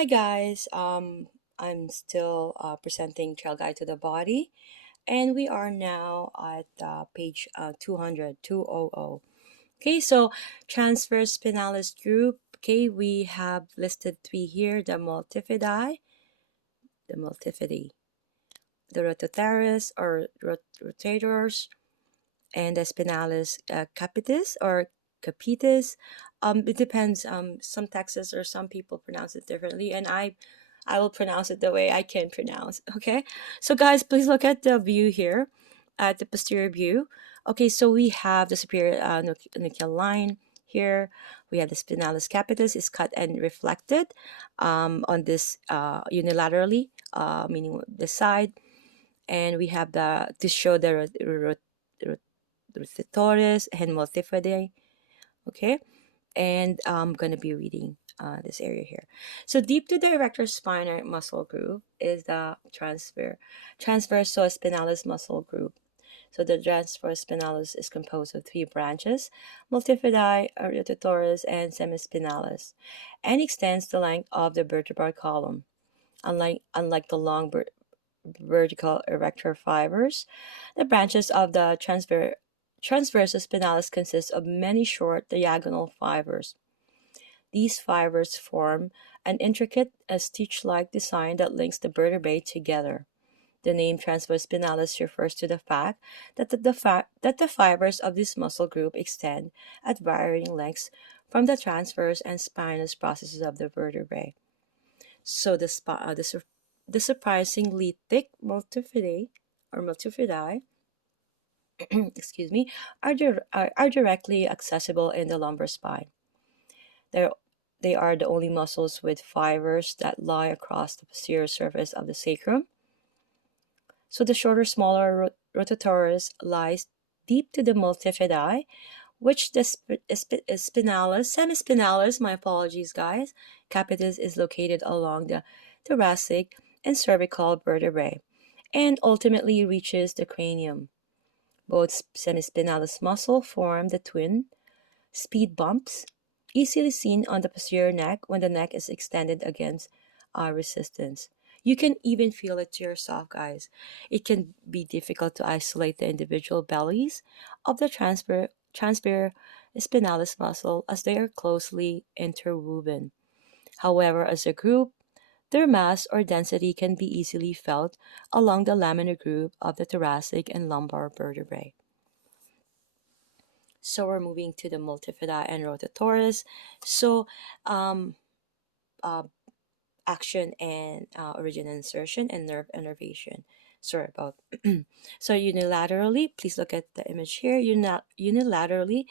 Hi guys, I'm still presenting Trailguide to the Body, and we are now at page 200. Okay, so transverse spinalis group. Okay, we have listed three here: the multifidi, the rotatorus or rotators, and the spinalis capitis or capitis. It depends. Some texts or some people pronounce it differently, and I will pronounce it the way I can pronounce. Okay, so guys, please look at the view here, at the posterior view. Okay, so we have the superior nuchal line here. We have the spinalis capitis is cut and reflected on this unilaterally, meaning this side, and we have the to show the rotatorus and multifidi. Okay, and I'm gonna be reading this area here. So deep to the erector spinae muscle group is the transversospinalis muscle group. So the transversospinalis is composed of three branches: multifidi, rotatorus, and semispinalis, and extends the length of the vertebral column. Unlike the long vertical erector fibers, the branches of the transversus spinalis consist of many short diagonal fibers. These fibers form an intricate stitch-like design that links the vertebrae together. The name transversus spinalis refers to the fact that the fibers of this muscle group extend at varying lengths from the transverse and spinous processes of the vertebrae. So the surprisingly thick multifidi, excuse me, are directly accessible in the lumbar spine. They're, they are the only muscles with fibers that lie across the posterior surface of the sacrum. So the shorter, smaller rotatorus lies deep to the multifidi, which the semispinalis, my apologies guys, capitis is located along the thoracic and cervical vertebrae, and ultimately reaches the cranium. Both semispinalis muscle form the twin speed bumps, easily seen on the posterior neck when the neck is extended against resistance. You can even feel it to yourself, guys. It can be difficult to isolate the individual bellies of the transverse spinalis muscle as they are closely interwoven. However, as a group, their mass or density can be easily felt along the laminar group of the thoracic and lumbar vertebrae. So we're moving to the multifida and rotatorus. So um, uh, action and origin and insertion and nerve innervation. Sorry about. So unilaterally, please look at the image here. Unilaterally,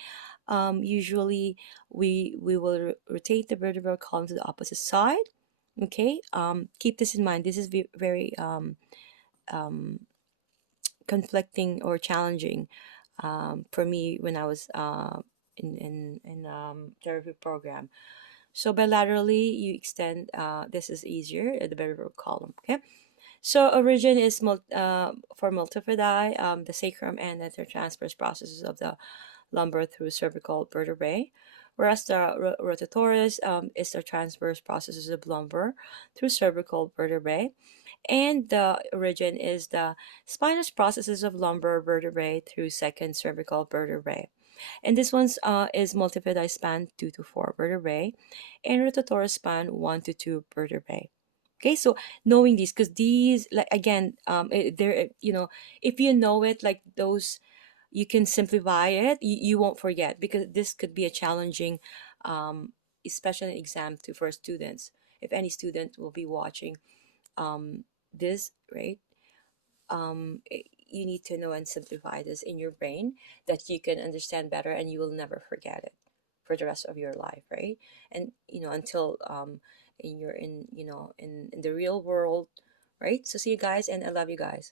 usually we will rotate the vertebral column to the opposite side. Okay. Keep this in mind. This is very um, conflicting or challenging for me when I was in therapy program. So bilaterally, you extend. This is easier at the vertebral column. Okay. So origin is for multifidi, the sacrum and the transverse processes of the lumbar through cervical vertebrae, whereas the rotatorus is the transverse processes of lumbar through cervical vertebrae, and the origin is the spinous processes of lumbar vertebrae through second cervical vertebrae. And this one's is multifidi span 2 to 4 vertebrae, and rotatorus span 1 to 2 vertebrae. Okay, so knowing these, because these, like again, they're if you know it, like those, you can simplify it. You won't forget, because this could be a challenging, especially an exam to for students. If any student will be watching this, right? You need to know and simplify this in your brain that you can understand better, and you will never forget it for the rest of your life, right? And until in your in the real world, right? So see you guys, and I love you guys.